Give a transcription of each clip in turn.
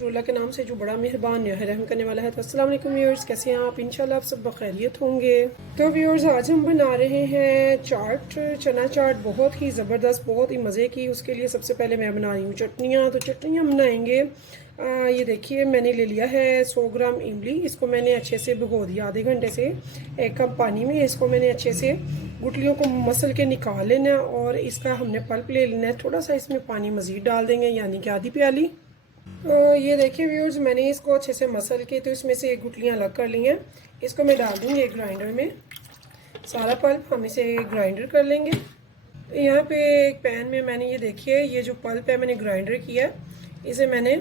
फिर अल्लाह के नाम से जो बड़ा मेहरबान है रहम करने वाला है। तो अस्सलाम वालेकुम व्यूअर्स, कैसे हैं आप? इंशाल्लाह आप सब बखैरियत होंगे। तो व्यूअर्स आज हम बना रहे हैं चाट, चना चाट, बहुत ही ज़बरदस्त, बहुत ही मज़े की। उसके लिए सबसे पहले मैं बना रही हूँ चटनियाँ। तो चटनियाँ बनाएंगे। ये देखिए मैंने ले लिया है 100 ग्राम इमली। इसको मैंने अच्छे से भिगो दिया आधे घंटे से 1 कप पानी में। इसको मैंने अच्छे से गुठलियों को मसल के निकाल लेना है और इसका हमने पल्प ले लेना है। थोड़ा सा इसमें पानी मज़ीद डाल देंगे, यानी कि आधी प्याली। तो ये देखिए व्यूअर्स, मैंने इसको अच्छे से मसल के तो इसमें से गुठलियाँ अलग कर ली हैं। इसको मैं डाल दूँगी एक ग्राइंडर में। सारा पल्प हम इसे ग्राइंडर कर लेंगे। यहाँ पे एक पैन में मैंने ये देखिए ये जो पल्प है मैंने ग्राइंडर किया है, इसे मैंने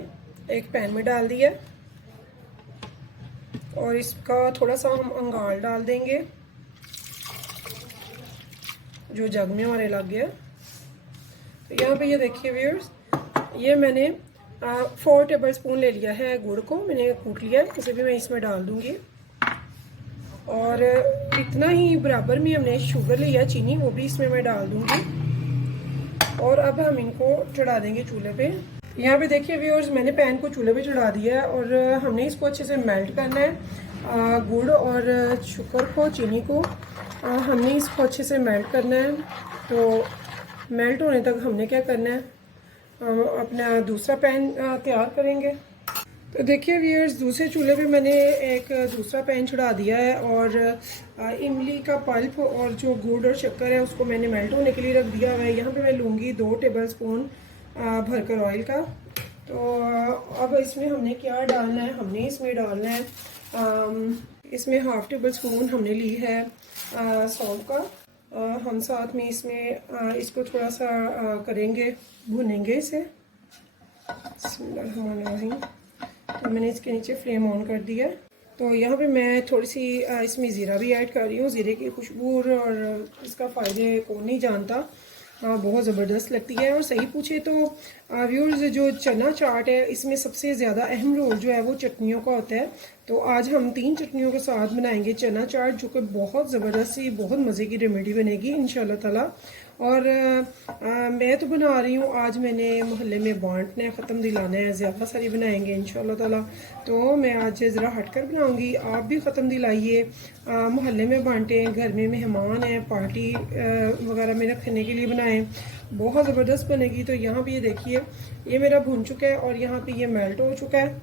एक पैन में डाल दिया और इसका थोड़ा सा हम अंगार डाल देंगे जो जग में हमारे लग गया। तो यहाँ पे ये देखिए व्यूअर्स, ये मैंने 4 टेबल स्पून ले लिया है गुड़ को, मैंने कूट लिया है। इसे भी मैं इसमें डाल दूँगी और इतना ही बराबर में हमने शुगर लिया, चीनी, वो भी इसमें मैं डाल दूँगी। और अब हम इनको चढ़ा देंगे चूल्हे पे। यहाँ पे देखिए व्यूअर्स, मैंने पैन को चूल्हे पे चढ़ा दिया है और हमने इसको अच्छे से मेल्ट करना है। गुड़ और शुगर को, चीनी को हमने इसको अच्छे से मेल्ट करना है। तो मेल्ट होने तक हमने क्या करना है, अपना दूसरा पैन तैयार करेंगे। तो देखिए व्यूअर्स, दूसरे चूल्हे पे मैंने एक दूसरा पैन चढ़ा दिया है और इमली का पल्प और जो गुड़ और शक्कर है उसको मैंने मेल्ट होने के लिए रख दिया हुआ है। यहाँ पे मैं लूँगी 2 टेबल स्पून भरकर ऑयल का। तो अब इसमें हमने क्या डालना है, हमने इसमें डालना है इसमें 1/2 टेबल स्पून हमने ली है सौंफ का। हम साथ में इसमें इसको थोड़ा सा करेंगे, भुनेंगे इसे। बिस्मिल्लाहिर्रहमानिर्रहीम। तो मैंने इसके नीचे फ्लेम ऑन कर दिया। तो यहाँ पे मैं थोड़ी सी इसमें ज़ीरा भी ऐड कर रही हूँ। ज़ीरे की खुशबू और इसका फ़ायदे कौन नहीं जानता, बहुत ज़बरदस्त लगती है। और सही पूछे तो व्यूअर्स, जो चना चाट है इसमें सबसे ज़्यादा अहम रोल जो है वो चटनियों का होता है। तो आज हम 3 चटनियों के साथ बनाएंगे चना चाट, जो कि बहुत ज़बरदस्त सी, बहुत मज़े की रेमेडी बनेगी इंशाल्लाह ताला। और मैं तो बना रही हूँ, आज मैंने मोहल्ले में बांटना है, ख़त्म दिलाना है, ज़्यादा सारी बनाएंगे इंशाल्लाह ताला। तो मैं आज ज़रा हटकर बनाऊँगी, आप भी ख़त्म दिलाइए, मोहल्ले में बांटें, घर में मेहमान हैं, पार्टी वगैरह में रखने के लिए बनाएं, बहुत ज़बरदस्त बनेगी। तो यहाँ पे ये देखिए ये मेरा भुन चुका है और यहाँ पे ये मेल्ट हो चुका है,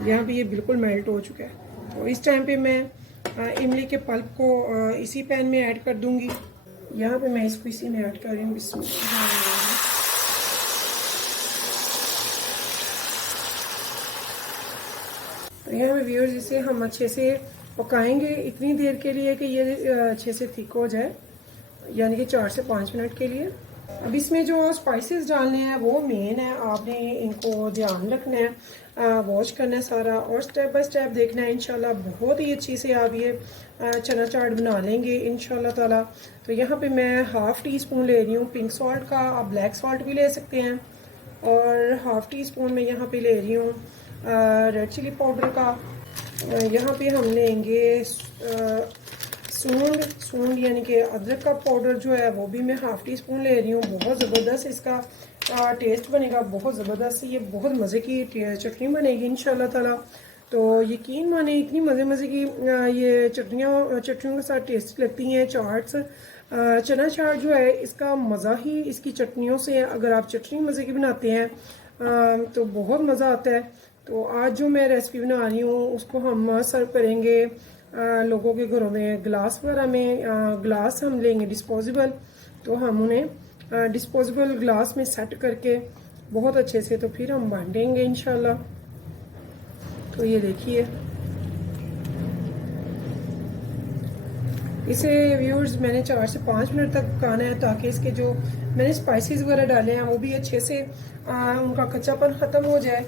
यहाँ पे ये बिल्कुल मेल्ट हो चुका है। तो इस टाइम पे मैं इमली के पल्प को इसी पैन में ऐड कर दूँगी। यहाँ पे मैं इसको इसी में ऐड कर रही हूँ। बिस्मिल्लाह। तो यहाँ पे व्यूअर्स, इसे हम अच्छे से पकाएंगे इतनी देर के लिए कि ये अच्छे से थिक हो जाए, यानी कि 4 से 5 मिनट के लिए। अब इसमें जो स्पाइसेस डालने हैं वो मेन है, आपने इनको ध्यान रखना है, वॉश करना है सारा और स्टेप बाय स्टेप देखना है। इंशाल्लाह बहुत ही अच्छी से आप ये चना चाट बना लेंगे इंशाल्लाह ताला। तो यहाँ पे मैं 1/2 टी-स्पून ले रही हूँ पिंक सॉल्ट का, आप ब्लैक सॉल्ट भी ले सकते हैं। और 1/2 टी-स्पून मैं यहाँ पे ले रही हूँ रेड चिली पाउडर का। यहाँ पे हम लेंगे सूंड यानी कि अदरक का पाउडर जो है वो भी मैं 1/2 टी-स्पून ले रही हूँ। बहुत ज़बरदस्त इसका टेस्ट बनेगा, बहुत ज़बरदस्त। ये बहुत मज़े की चटनी बनेगी इंशाल्लाह ताला। तो यकीन माने इतनी मज़े की ये चटनियों के साथ टेस्ट लगती हैं चाट्स। चना चाट जो है इसका मज़ा ही इसकी चटनियों से है। अगर आप चटनी मज़े की बनाते हैं तो बहुत मज़ा आता है। तो आज जो मैं रेसिपी बना रही हूँ उसको हम सर्व करेंगे लोगों के घरों में ग्लास वगैरह में। ग्लास हम लेंगे डिस्पोजेबल, तो हम उन्हें डिस्पोजेबल ग्लास में सेट करके बहुत अच्छे से तो फिर हम बांटेंगे इंशाल्लाह। तो ये देखिए इसे व्यूअर्स मैंने 4 से 5 मिनट तक पकाना है, ताकि इसके जो मैंने स्पाइसेस वगैरह डाले हैं वो भी अच्छे से उनका कच्चापन ख़त्म हो जाए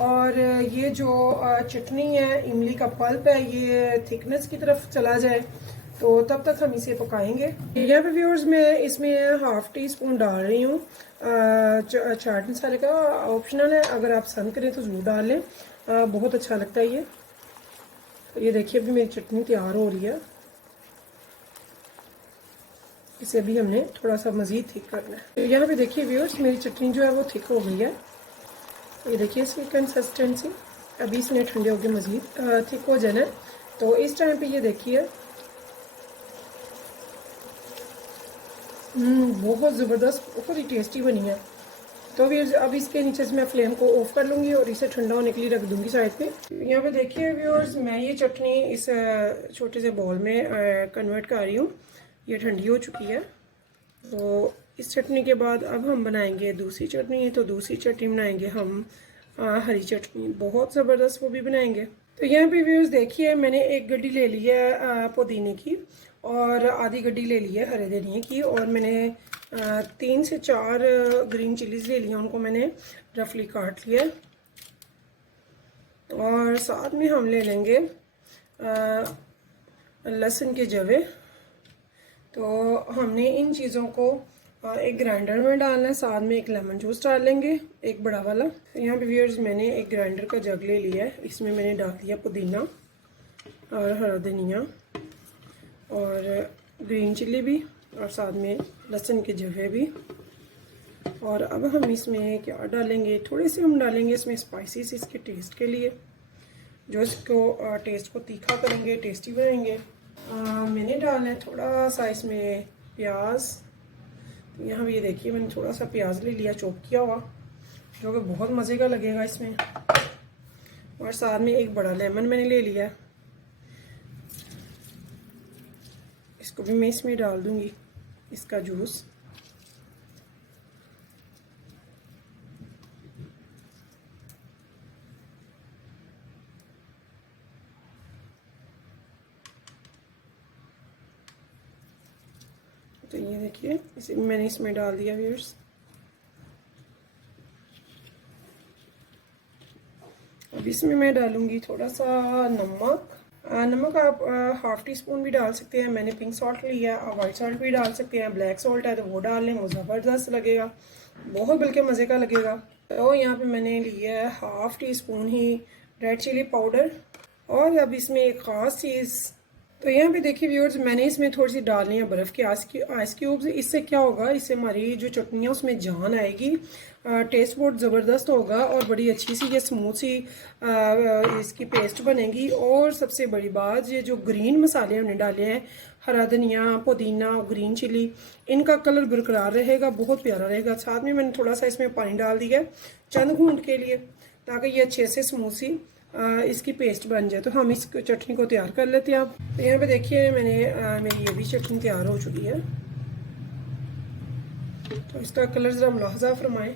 और ये जो चटनी है, इमली का पल्प है, ये थिकनेस की तरफ चला जाए। तो तब तक हम इसे पकाएंगे। यहाँ पे व्यूअर्स मैं इसमें 1/2 टी-स्पून डाल रही हूँ चाट मसाले का, ऑप्शनल है, अगर आप पसंद करें तो ज़रूर डाल लें, बहुत अच्छा लगता है ये। तो ये देखिए अभी मेरी चटनी तैयार हो रही है। इसे अभी हमने थोड़ा सा मज़ीद थिक करना है। तो यहाँ पे देखिए व्यूअर्स मेरी चटनी जो है वो थिक हो गई है। ये देखिए इसकी कंसिस्टेंसी। अभी इसने ठंडे होकर मज़ीद थिक हो जाना है। तो इस टाइम पे ये देखिए बहुत ज़बरदस्त, बहुत ही टेस्टी बनी है। तो फिर अब इसके नीचे से मैं फ्लेम को ऑफ कर लूँगी और इसे ठंडा होने के लिए रख दूँगी साइड पे। यहाँ पे देखिए व्यूअर्स, मैं ये चटनी इस छोटे से बॉल में कन्वर्ट कर रही हूँ। ये ठंडी हो चुकी है। तो इस चटनी के बाद अब हम बनाएंगे दूसरी चटनी। तो दूसरी चटनी बनाएंगे हम हरी चटनी, बहुत ज़बरदस्त वो भी बनाएंगे। तो यहाँ पे व्यूअर्स देखिए, मैंने एक गड्डी ले ली है पुदीने की और आधी गड्डी ले ली है हरे धनिए की, और मैंने 3 से 4 ग्रीन चिलीज़ ले लिया, उनको मैंने रफली काट लिया। और साथ में हम ले लेंगे लहसुन के जवे। तो हमने इन चीज़ों को एक ग्राइंडर में डालना है, साथ में एक लेमन जूस डाल लेंगे, एक बड़ा वाला। यहाँ पे व्यूअर्स मैंने एक ग्राइंडर का जग ले लिया है, इसमें मैंने डाल दिया पुदीना और हरा धनिया और ग्रीन चिली भी, और साथ में लहसुन के जवे भी। और अब हम इसमें क्या डालेंगे, थोड़े से हम डालेंगे इसमें स्पाइसेस इसके टेस्ट के लिए, जो इसको टेस्ट को तीखा करेंगे, टेस्टी बनाएंगे। मैंने डालना है थोड़ा सा इसमें प्याज। यहाँ भी ये देखिए मैंने थोड़ा सा प्याज ले लिया चॉप किया हुआ, जो कि बहुत मज़े का लगेगा इसमें। और साथ में एक बड़ा लेमन मैंने ले लिया, इसको भी मैं इसमें डाल दूँगी, इसका जूस। तो ये देखिए इसे मैंने इसमें डाल दिया व्यूअर्स। अब इसमें मैं डालूंगी थोड़ा सा नमक। नमक आप हाफ़ टी स्पून भी डाल सकते हैं, मैंने पिंक सॉल्ट लिया। आप वाइट सॉल्ट भी डाल सकते हैं, ब्लैक सॉल्ट है तो वो डाल लें, वो ज़बरदस्त लगेगा, बहुत बल्कि मज़े का लगेगा। तो यहाँ पे मैंने लिया है हाफ़ टी स्पून ही रेड चिली पाउडर। और अब इसमें एक ख़ास चीज़, तो यहाँ पे देखिए व्यूअर्स, मैंने इसमें थोड़ी सी डालनी है बर्फ़ के आइस क्यूब्स। इससे क्या होगा, इससे हमारी जो चटनी है उसमें जान आएगी, टेस्ट बहुत ज़बरदस्त होगा और बड़ी अच्छी सी ये स्मूथ सी इसकी पेस्ट बनेगी। और सबसे बड़ी बात, ये जो ग्रीन मसाले हमने डाले हैं, हरा धनिया, पुदीना, ग्रीन चिली, इनका कलर बरकरार रहेगा, बहुत प्यारा रहेगा। साथ में मैंने थोड़ा सा इसमें पानी डाल दिया चंद घूंट के लिए, ताकि ये अच्छे से स्मूथ सी इसकी पेस्ट बन जाए। तो हम इस चटनी को तैयार कर लेते हैं। आप तो यहाँ पे देखिए मैंने मेरी ये भी चटनी तैयार हो चुकी है। तो इसका कलर ज़रा मुलाहजा फरमाएं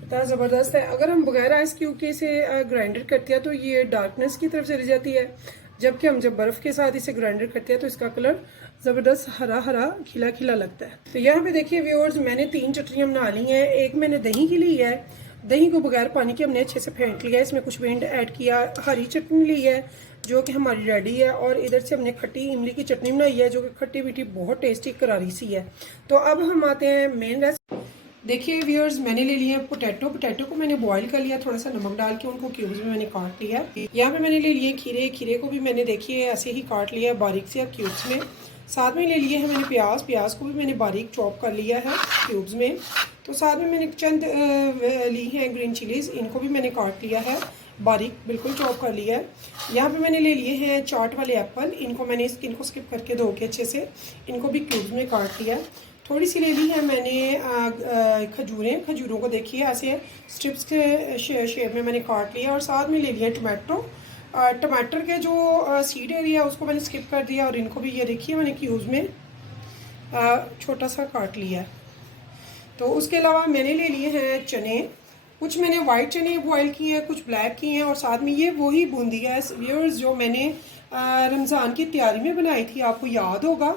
कितना ज़बरदस्त है। अगर हम बगैर आइस क्यूब के इसे ग्राइंडर करते हैं तो ये डार्कनेस की तरफ चली जाती है, जबकि हम जब बर्फ़ के साथ इसे ग्राइंडर करते हैं तो इसका कलर ज़बरदस्त हरा हरा खिला खिला लगता है। तो यहाँ पे देखिए व्यूअर्स, मैंने 3 चटनियाँ बना ली हैं। एक मैंने दही की ली है, दही को बगैर पानी के हमने अच्छे से फेंट लिया, इसमें कुछ विंड ऐड किया। हरी चटनी ली है जो कि हमारी रेडी है, और इधर से हमने खट्टी इमली की चटनी बनाई है जो कि खट्टी मीठी बहुत टेस्टी करारी सी है। तो अब हम आते हैं मेन रेसिपी। देखिए व्यूअर्स, मैंने ले लिए पोटैटो को मैंने बॉईल कर लिया, थोड़ा सा नमक डाल के उनको क्यूब्स में मैंने काट लिया। यहाँ पे मैंने ले लिए खीरे को भी मैंने देखिए ऐसे ही काट लिया बारीक से क्यूब्स में। साथ में ले लिए हैं मैंने प्याज को भी मैंने बारीक चॉप कर लिया है क्यूब्स में। तो साथ में मैंने चंद ली हैं ग्रीन चिलीज़, इनको भी मैंने काट लिया है बारीक, बिल्कुल चॉप कर लिया है। यहाँ पे मैंने ले लिए हैं चाट वाले एप्पल, इनको मैंने स्किन को स्किप करके धो के अच्छे से इनको भी क्यूब्स में काट लिया है। थोड़ी सी ले ली है मैंने खजूरों को देखिए ऐसे स्ट्रिप्स के शेप में मैंने काट लिया। और साथ में ले लिया टमाटर के जो सीड एरिया उसको मैंने स्किप कर दिया, और इनको भी ये देखिए मैंने क्यूब्स में छोटा सा काट लिया है। तो उसके अलावा मैंने ले लिए हैं चने, कुछ मैंने वाइट चने बॉयल किए हैं, कुछ ब्लैक किए हैं। और साथ में ये वही बूंदी है व्यूअर्स जो मैंने रमज़ान की तैयारी में बनाई थी। आपको याद होगा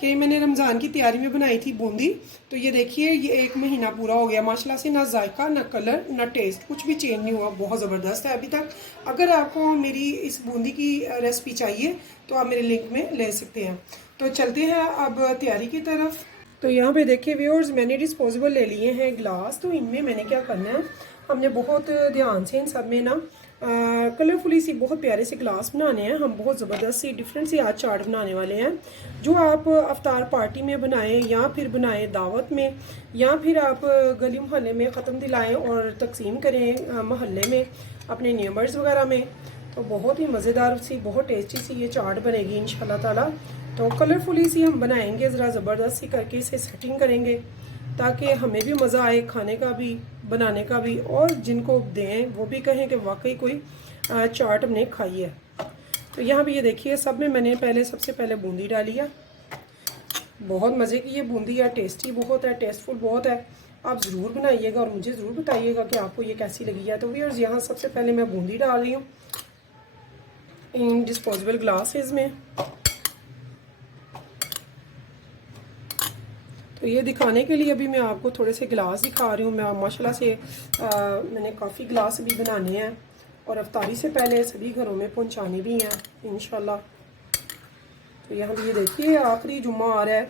कि मैंने रमज़ान की तैयारी में बनाई थी बूंदी। तो ये देखिए ये 1 महीना पूरा हो गया माशाल्लाह से, ना जायका, ना कलर, ना टेस्ट, कुछ भी चेंज नहीं हुआ, बहुत ज़बरदस्त है अभी तक। अगर आपको मेरी इस बूंदी की रेसिपी चाहिए तो आप मेरे लिंक में ले सकते हैं। तो चलते हैं अब तैयारी की तरफ। तो यहाँ पे देखिए व्यूअर्स, मैंने डिस्पोजेबल ले लिए हैं ग्लास। तो इनमें मैंने क्या करना है, हमने बहुत ध्यान से इन सब में ना कलरफुली सी बहुत प्यारे से ग्लास बनाने हैं हम, बहुत ज़बरदस्त सी डिफरेंट सी आज चार्ट बनाने वाले हैं जो आप अफ्तार पार्टी में बनाएं या फिर बनाएं दावत में, या फिर आप गली मोहल्ले में ख़त्म दिलाएं और तकसीम करें मोहल्ले में अपने नेबर्स वगैरह में। तो बहुत ही मज़ेदार सी बहुत टेस्टी सी ये चाट बनेगी इंशाल्लाह ताला। तो कलरफुली सी हम बनाएंगे, ज़रा ज़बरदस्त सी करके इसे सेटिंग करेंगे ताकि हमें भी मज़ा आए खाने का भी बनाने का भी, और जिनको दें वो भी कहें कि वाकई कोई चाट हमने खाई है। तो यहाँ पे ये देखिए सब में मैंने सबसे पहले बूंदी डाली है। बहुत मज़े की ये बूंदी है, टेस्टी बहुत है, टेस्टफुल बहुत है। आप ज़रूर बनाइएगा और मुझे ज़रूर बताइएगा कि आपको ये कैसी लगी है। तो व्यूअर्स यहाँ सबसे पहले मैं बूंदी डाल रही हूँ इन डिस्पोजेबल ग्लासेस में। तो ये दिखाने के लिए अभी मैं आपको थोड़े से गिलास दिखा रही हूँ। मैं माशाल्लाह से मैंने काफ़ी गिलास भी बनाने हैं और अफ्तारी से पहले सभी घरों में पहुँचाने भी हैं इंशाल्लाह। तो यहाँ भी ये देखिए आखिरी जुम्मा आ रहा है,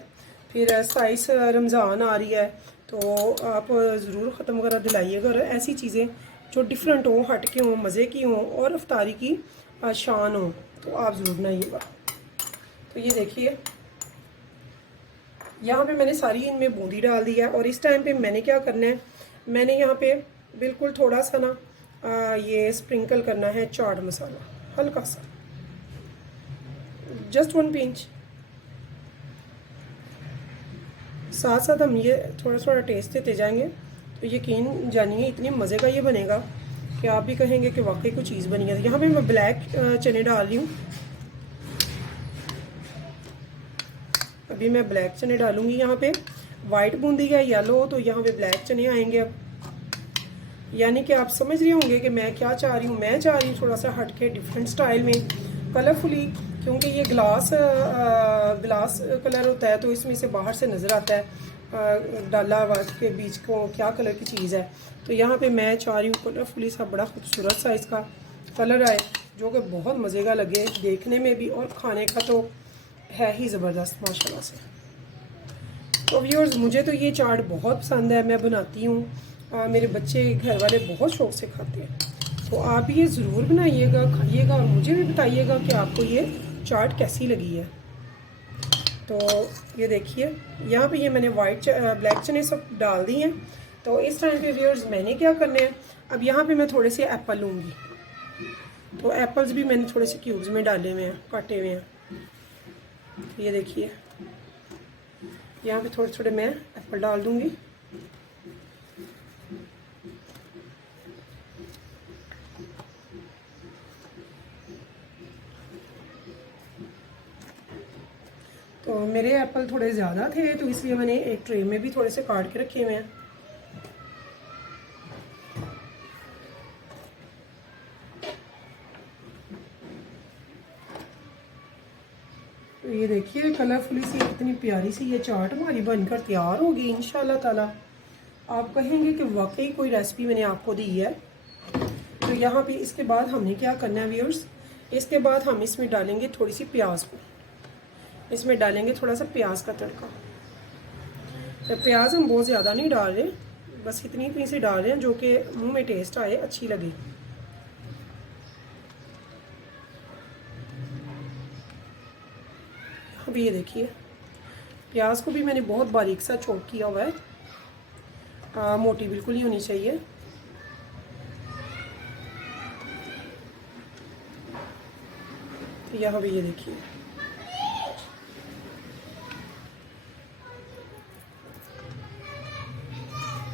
फिर 27 रमज़ान आ रही है, तो आप ज़रूर ख़त्म वगैरह दिलाइएगा और ऐसी चीज़ें जो डिफरेंट हों, हट के हों, मज़े की हों और अफ्तारी की शान हो, तो आप ज़रूर बनाइएगा। तो ये देखिए यहाँ पे मैंने सारी इनमें बूंदी डाल दी है और इस टाइम पे मैंने क्या करना है, मैंने यहाँ पे बिल्कुल थोड़ा सा ना ये स्प्रिंकल करना है चाट मसाला, हल्का सा, जस्ट 1 पिंच। साथ साथ हम ये थोड़ा थोड़ा टेस्ट देते जाएंगे। तो यकीन जानिए इतनी मज़े का ये बनेगा कि आप भी कहेंगे कि वाकई कोई चीज़ बनी है। यहाँ पे मैं ब्लैक चने डाल रही हूँ, अभी मैं ब्लैक चने डालूंगी। यहाँ पे वाइट बूंदी है येलो, तो यहाँ पे ब्लैक चने आएंगे अब। यानी कि आप समझ रहे होंगे कि मैं क्या चाह रही हूँ। मैं चाह रही हूँ थोड़ा सा हटके डिफरेंट स्टाइल में, कलरफुली, क्योंकि ये ग्लास कलर होता है तो इसमें से बाहर से नज़र आता है डाला हुआ के बीच को क्या कलर की चीज़ है। तो यहाँ पे मैं चाह रही हूँ कलरफुली सा बड़ा खूबसूरत सा इसका कलर आए जो कि बहुत मज़े का लगे देखने में भी और खाने का तो है ही ज़बरदस्त माशाल्लाह से। तो व्यूअर्स मुझे तो ये चाट बहुत पसंद है, मैं बनाती हूँ, मेरे बच्चे घर वाले बहुत शौक़ से खाते हैं। तो आप ये ज़रूर बनाइएगा, खाइएगा और मुझे भी बताइएगा कि आपको ये चाट कैसी लगी है। तो ये देखिए यहाँ पे ये मैंने ब्लैक चने सब डाल दी हैं। तो इस टाइम पे व्यूअर्स मैंने क्या करना है, अब यहाँ पे मैं थोड़े से एप्पल लूँगी। तो एप्पल्स भी मैंने थोड़े से क्यूब्स में डाले हुए हैं, काटे हुए हैं। तो ये देखिए यहाँ पे थोड़े थोड़े मैं एप्पल डाल दूँगी। तो मेरे एप्पल थोड़े ज़्यादा थे तो इसलिए मैंने एक ट्रे में भी थोड़े से काट के रखे हुए हैं। तो ये देखिए कलरफुली सी कितनी प्यारी सी ये चाट हमारी बनकर तैयार होगी इंशाल्लाह ताला। आप कहेंगे कि वाकई कोई रेसिपी मैंने आपको दी है। तो यहाँ पे इसके बाद हमने क्या करना है व्यूअर्स, इसके बाद हम इसमें डालेंगे थोड़ी सी प्याज को, इसमें डालेंगे थोड़ा सा प्याज का तड़का। तो प्याज हम बहुत ज़्यादा नहीं डाल रहे, बस इतनी सी डाल रहे हैं जो कि मुंह में टेस्ट आए, अच्छी लगे। अभी ये देखिए प्याज को भी मैंने बहुत बारीक सा चॉप किया हुआ है, मोटी बिल्कुल ही होनी चाहिए। तो यहाँ भी ये देखिए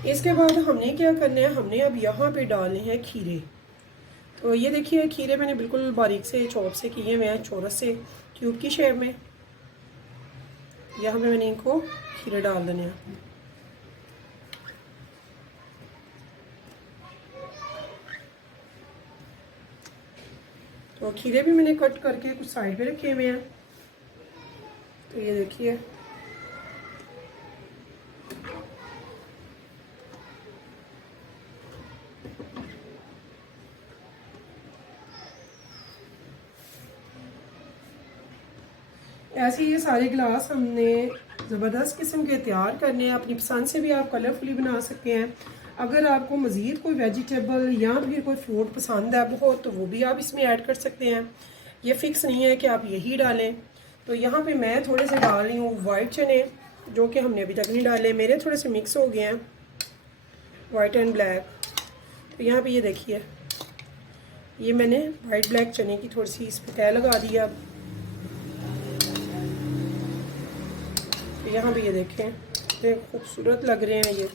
इसके बाद हमने क्या करना है, हमने अब यहाँ पे डालने हैं खीरे। तो ये देखिए खीरे मैंने बिल्कुल बारीक से चॉप से किए हुए हैं, चौरस से क्यूब की शेप में। यहाँ पे मैंने इनको खीरे डाल देने हैं। तो खीरे भी मैंने कट करके कुछ साइड पे रखे हुए हैं। तो ये देखिए ऐसे ये सारे गिलास हमने ज़बरदस्त किस्म के तैयार करने हैं। अपनी पसंद से भी आप कलरफुली बना सकते हैं, अगर आपको मज़ीद कोई वेजिटेबल या फिर कोई फ्रूट पसंद है बहुत, तो वो भी आप इसमें ऐड कर सकते हैं। ये फ़िक्स नहीं है कि आप यही डालें। तो यहाँ पे मैं थोड़े से डाल रही हूँ वाइट चने, जो कि हमने अभी तक नहीं डाले, मेरे थोड़े से मिक्स हो गए हैं वाइट एंड ब्लैक। तो यहाँ पे ये देखिए, ये मैंने वाइट ब्लैक चने की थोड़ी सी इस पर तय लगा दी है। अब तो यहाँ पे ये देखें, इतने खूबसूरत लग रहे हैं ये।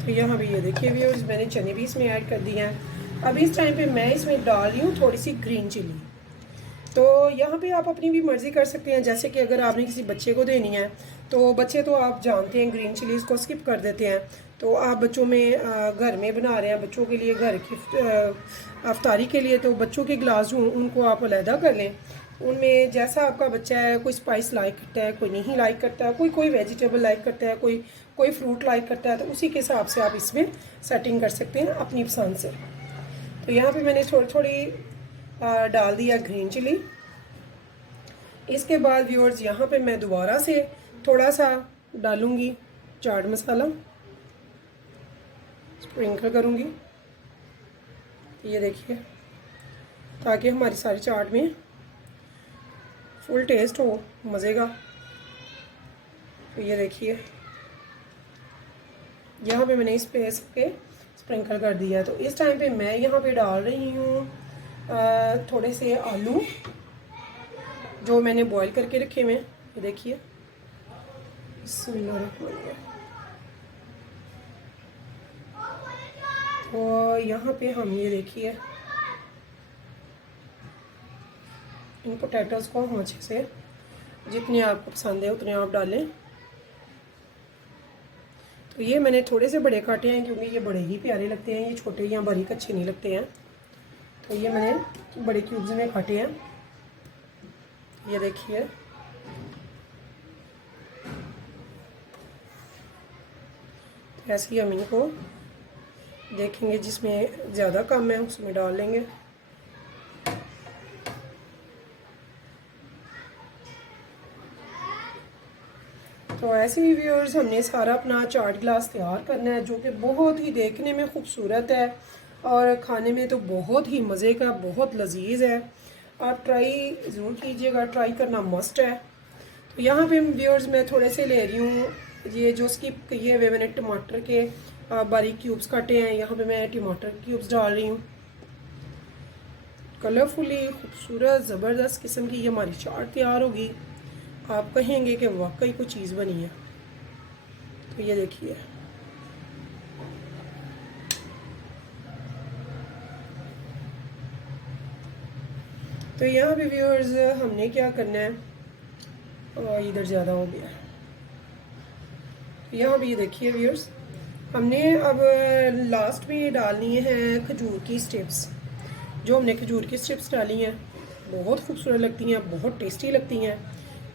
तो यहाँ पे ये देखिए व्यूअर्स, मैंने चने भी इसमें ऐड कर दिए हैं। अब इस टाइम पे मैं इसमें डाल रही हूँ थोड़ी सी ग्रीन चिली। तो यहाँ पे आप अपनी भी मर्ज़ी कर सकते हैं, जैसे कि अगर आपने किसी बच्चे को देनी है, तो बच्चे तो आप जानते हैं ग्रीन चिलीज़ को स्किप कर देते हैं। तो आप बच्चों में घर में बना रहे हैं बच्चों के लिए, घर की अफ्तारी के लिए, तो बच्चों के गिलास जो उनको आप अलहदा कर लें। उनमें जैसा आपका बच्चा है, कोई स्पाइस लाइक करता है, कोई नहीं लाइक करता है, कोई वेजिटेबल लाइक करता है, कोई फ्रूट लाइक करता है, तो उसी के हिसाब से आप इसमें सेटिंग कर सकते हैं अपनी पसंद से। तो यहाँ पे मैंने थोड़ी थोड़ी डाल दिया ग्रीन चिली। इसके बाद व्यूअर्स यहाँ पे मैं दोबारा से थोड़ा सा डालूँगी चाट मसाला, स्प्रिंकल करूँगी, ये देखिए, ताकि हमारी सारी चाट में फुल टेस्ट हो मज़े का। तो ये देखिए, यहाँ पे मैंने इस पे स्प्रिंकल कर दिया। तो इस टाइम पे मैं यहाँ पे डाल रही हूँ थोड़े से आलू जो मैंने बॉईल करके रखे हुए हैं, ये देखिए। तो यहाँ पे हम ये देखिए इन पोटैटोज़ को हम अच्छे से, जितने आपको पसंद है उतने आप डालें। तो ये मैंने थोड़े से बड़े काटे हैं क्योंकि ये बड़े ही प्यारे लगते हैं, ये छोटे या बारीक अच्छे नहीं लगते हैं। तो ये मैंने बड़े क्यूब्स में काटे हैं, ये देखिए। ऐसे ही हम इनको देखेंगे, जिसमें ज़्यादा कम है उसमें डाल लेंगे। तो ऐसे ही व्यूअर्स हमने सारा अपना चाट ग्लास तैयार करना है, जो कि बहुत ही देखने में खूबसूरत है और खाने में तो बहुत ही मज़े का, बहुत लजीज है। आप ट्राई ज़रूर कीजिएगा, ट्राई करना मस्ट है। तो यहाँ पे व्यूअर्स मैं थोड़े से ले रही हूँ, ये जो स्किप किए हुए मैंने टमाटर के बारीक क्यूब्स काटे हैं, यहाँ पे मैं टमाटर क्यूब्स डाल रही हूँ। कलरफुली खूबसूरत ज़बरदस्त किस्म की ये हमारी चाट तैयार होगी। आप कहेंगे कि वाकई कोई चीज़ बनी है। तो ये देखिए, तो यहाँ पे व्यूअर्स हमने क्या करना है, और इधर ज़्यादा हो गया। तो यहाँ पे ये देखिए व्यूअर्स, हमने अब लास्ट में ये डालनी है खजूर की स्ट्रिप्स। जो हमने खजूर की स्ट्रिप्स डाली हैं बहुत खूबसूरत लगती हैं, बहुत टेस्टी लगती हैं।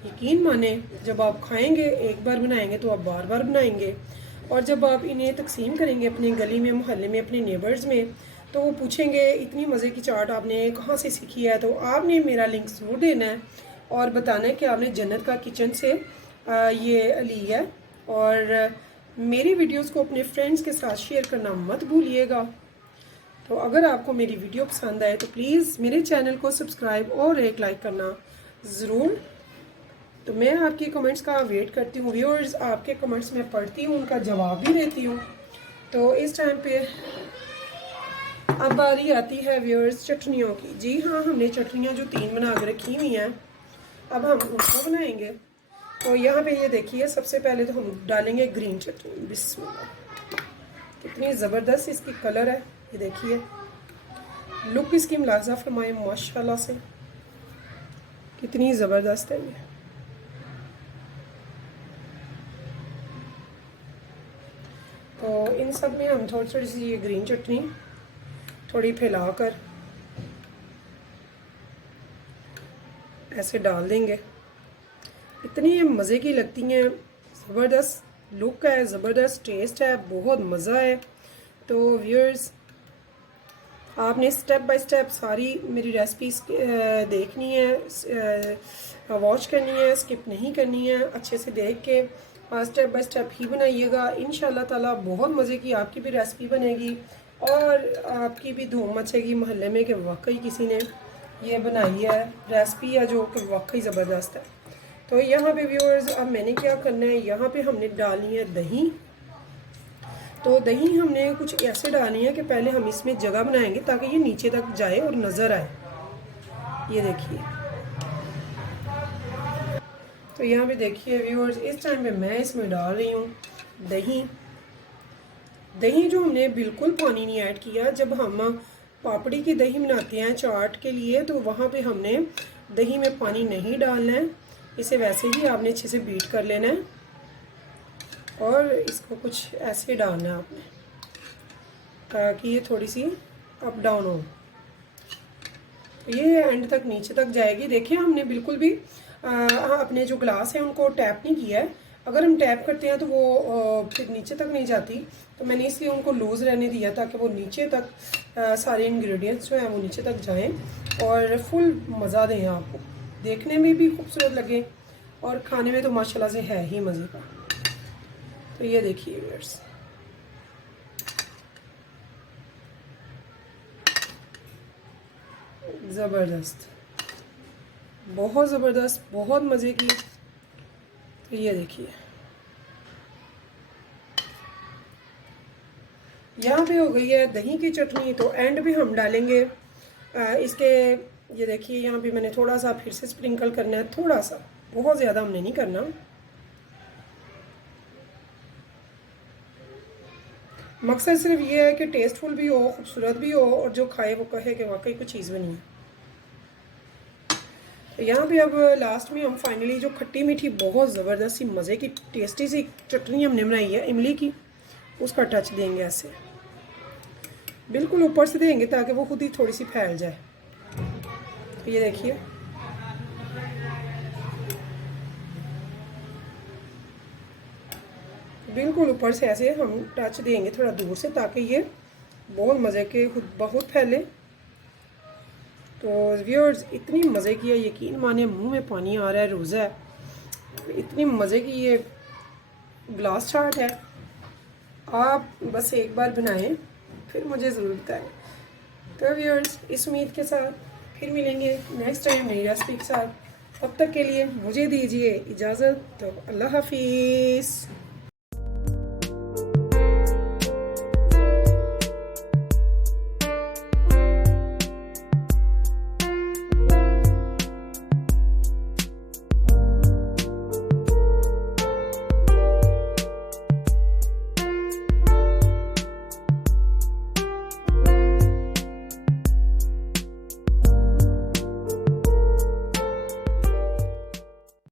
यकीन माने, जब आप खाएंगे, एक बार बनाएंगे तो आप बार बार बनाएंगे। और जब आप इन्हें तकसीम करेंगे अपनी गली में, मोहल्ले में, अपने नेबर्स में, तो वो पूछेंगे इतनी मज़े की चाट आपने कहाँ से सीखी है। तो आपने मेरा लिंक ज़रूर देना है और बताना है कि आपने जन्नत का किचन से ये ली है। और मेरी वीडियोस को अपने फ्रेंड्स के साथ शेयर करना मत भूलिएगा। तो अगर आपको मेरी वीडियो पसंद आए तो प्लीज़ मेरे चैनल को सब्सक्राइब और एक लाइक करना ज़रूर। तो मैं आपके कमेंट्स का वेट करती हूँ व्यूअर्स, आपके कमेंट्स मैं पढ़ती हूँ, उनका जवाब भी देती हूँ। तो इस टाइम पे अब बारी आती है व्यूअर्स चटनियों की। जी हाँ, हमने चटनियाँ जो 3 बना के रखी हुई हैं, अब हम उनको बनाएंगे। तो यहाँ पे ये देखिए, सबसे पहले तो हम डालेंगे ग्रीन चटनी। बिस्मिल्लाह, कितनी ज़बरदस्त इसकी कलर है, ये देखिए। लुक इसकी मुलाजा फरमाए माशाल्लाह से, कितनी ज़बरदस्त है ये। तो इन सब में हम थोड़ी थोड़ी सी ये ग्रीन चटनी थोड़ी फैलाकर ऐसे डाल देंगे। इतनी मज़े की लगती हैं, ज़बरदस्त लुक है, ज़बरदस्त टेस्ट है, बहुत मज़ा है। तो व्यूअर्स, आपने स्टेप बाय स्टेप सारी मेरी रेसिपीज देखनी है, वॉच करनी है, स्किप नहीं करनी है, अच्छे से देख के स्टेप बाय स्टेप ही बनाइएगा। इंशाल्लाह ताला बहुत मज़े की आपकी भी रेसिपी बनेगी और आपकी भी धूम मचेगी मोहल्ले में कि वाकई किसी ने ये बनाई है रेसिपी है जो कि वाकई ज़बरदस्त है। तो यहाँ पे व्यूअर्स, अब मैंने क्या करना है, यहाँ पे हमने डालनी है दही। तो दही हमने कुछ ऐसे डालनी है कि पहले हम इसमें जगह बनाएंगे ताकि ये नीचे तक जाए और नज़र आए। ये देखिए, तो यहाँ पे देखिए व्यूअर्स, इस टाइम पे मैं इसमें डाल रही हूँ दही। दही जो हमने बिल्कुल पानी नहीं ऐड किया। जब हम पापड़ी की दही बनाते हैं चाट के लिए तो वहाँ पे हमने दही में पानी नहीं डालना है, इसे वैसे ही आपने अच्छे से बीट कर लेना है और इसको कुछ ऐसे डालना है आपने ताकि ये थोड़ी सी अप डाउन हो। तो ये एंड तक नीचे तक जाएगी। देखिए, हमने बिल्कुल भी अपने जो ग्लास है उनको टैप नहीं किया है। अगर हम टैप करते हैं तो वो फिर नीचे तक नहीं जाती, तो मैंने इसलिए उनको लूज़ रहने दिया ताकि वो नीचे तक सारे इंग्रेडिएंट्स जो हैं वो नीचे तक जाएं और फुल मज़ा दें आपको, देखने में भी खूबसूरत लगे और खाने में तो माशाल्लाह से है ही मज़े का। तो ये देखिए व्यूअर्स, ज़बरदस्त, बहुत ज़बरदस्त, बहुत मज़े की। तो ये देखिए, यहाँ पे हो गई है दही की चटनी। तो एंड भी हम डालेंगे इसके, ये देखिए यहाँ पे मैंने थोड़ा सा फिर से स्प्रिंकल करना है, थोड़ा सा, बहुत ज़्यादा हमने नहीं करना। मकसद सिर्फ ये है कि टेस्टफुल भी हो, खूबसूरत भी हो और जो खाए वो कहे कि वाकई कुछ चीज़ बनी है। तो यहाँ पे अब लास्ट में हम फाइनली जो खट्टी मीठी बहुत ज़बरदस्त सी मज़े की टेस्टी सी चटनी हमने बनाई है इमली की, उसका टच देंगे ऐसे, बिल्कुल ऊपर से देंगे ताकि वो खुद ही थोड़ी सी फैल जाए। तो ये देखिए, बिल्कुल ऊपर से ऐसे हम टच देंगे थोड़ा दूर से ताकि ये बहुत मज़े के खुद बहुत फैले। तो व्यूअर्स, इतनी मज़े की है, यकीन माने मुंह में पानी आ रहा है, रोज़ा है, इतनी मज़े की ये ग्लास चाट है। आप बस एक बार बनाएं फिर मुझे ज़रूर बताएं। तो व्यूअर्स, इस उम्मीद के साथ फिर मिलेंगे नेक्स्ट टाइम नई रेसिपी के साथ। तब तक के लिए मुझे दीजिए इजाज़त। तो अल्लाह हाफिज़।